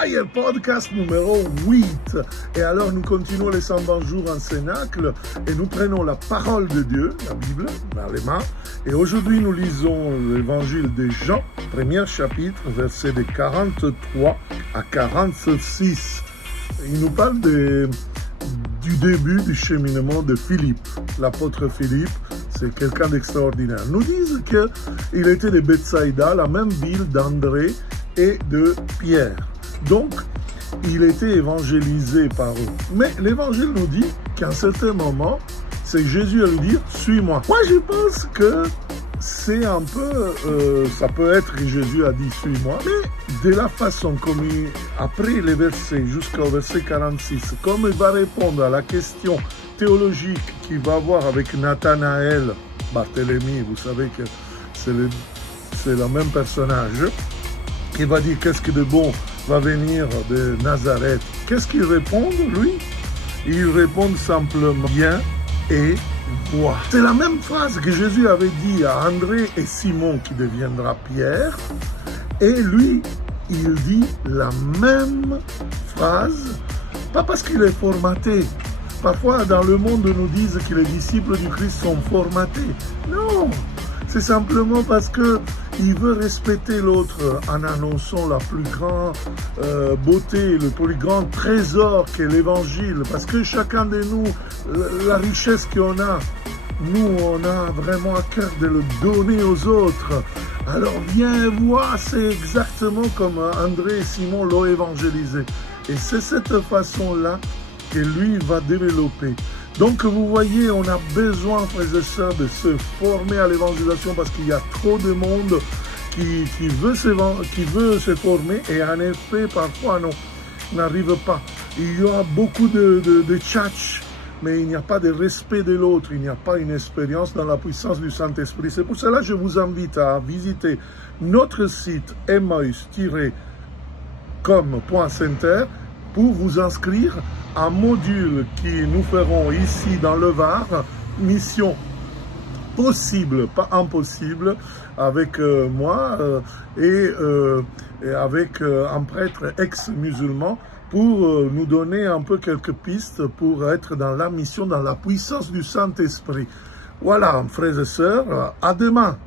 Fire Podcast numéro 8. Et alors nous continuons les 120 jours en Cénacle et nous prenons la parole de Dieu, la Bible, dans les mains. Et aujourd'hui nous lisons l'évangile de Jean, premier chapitre, versets de 43 à 46. Il nous parle du début du cheminement de Philippe. L'apôtre Philippe, c'est quelqu'un d'extraordinaire. Nous disent qu'il était de Bethsaïda, la même ville d'André et de Pierre. Donc, il était évangélisé par eux. Mais l'évangile nous dit qu'à un certain moment, c'est Jésus à lui dire « Suis-moi ». Moi, je pense que c'est un peu, ça peut être que Jésus a dit « Suis-moi », mais de la façon comme après les versets, jusqu'au verset 46, comme il va répondre à la question théologique qu'il va avoir avec Nathanaël, Barthélemy, vous savez que c'est le même personnage, qui va dire qu'est-ce que de bon va venir de Nazareth. Qu'est-ce qu'il répond, lui? Il répond simplement bien et vois. C'est la même phrase que Jésus avait dit à André et Simon qui deviendra Pierre. Et lui, il dit la même phrase, pas parce qu'il est formaté. Parfois, dans le monde, nous disent que les disciples du Christ sont formatés. Non, c'est simplement parce qu'il veut respecter l'autre en annonçant la plus grande beauté, le plus grand trésor qu'est l'Évangile. Parce que chacun de nous, la richesse qu'on a, nous, on a vraiment à cœur de le donner aux autres. Alors viens voir, c'est exactement comme André et Simon l'ont évangélisé. Et c'est cette façon-là que lui va développer. Donc vous voyez, on a besoin, frères et sœurs, de se former à l'évangélisation parce qu'il y a trop de monde qui veut se former et en effet, parfois, n'arrive pas. Il y a beaucoup de tchatch, mais il n'y a pas de respect de l'autre, il n'y a pas une expérience dans la puissance du Saint-Esprit. C'est pour cela que je vous invite à visiter notre site emmaüs-com.center pour vous inscrire à un module qui nous ferons ici dans le Var, mission possible, pas impossible, avec moi et avec un prêtre ex-musulman pour nous donner un peu quelques pistes pour être dans la mission, dans la puissance du Saint-Esprit. Voilà, frères et sœurs, à demain.